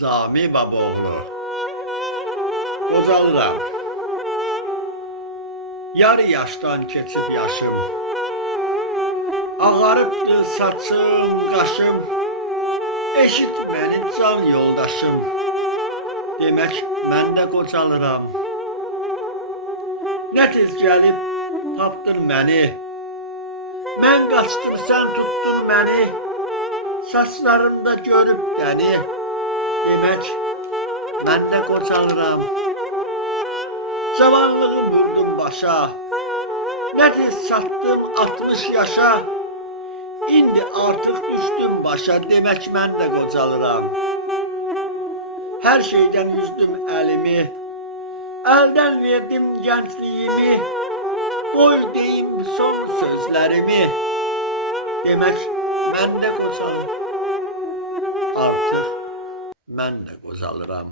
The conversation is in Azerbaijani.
Cami Babaoğlu. Qocalıram. Yarı yaşdan keçib yaşım. Ağarıbdı saçım, qaşım. Eşit məni can yoldaşım. Demək mən də qocalıram. Nə tez gəlib tapdın məni. Mən qaçdım, sən tutdun məni. Saçlarımda görüb dəni. Demək mən də qocalıram. Cavanlığı vurdum başa. Nə tez çatdım 60 yaşa. İndi artıq düşdüm başa. Demək mən də qocalıram. Hər şeydən üzdüm əlimi. Əldən verdim gəncliyimi. Qoy deyim son sözlərimi. Demək mən də qocalıram. Artıq mən də qocalıram.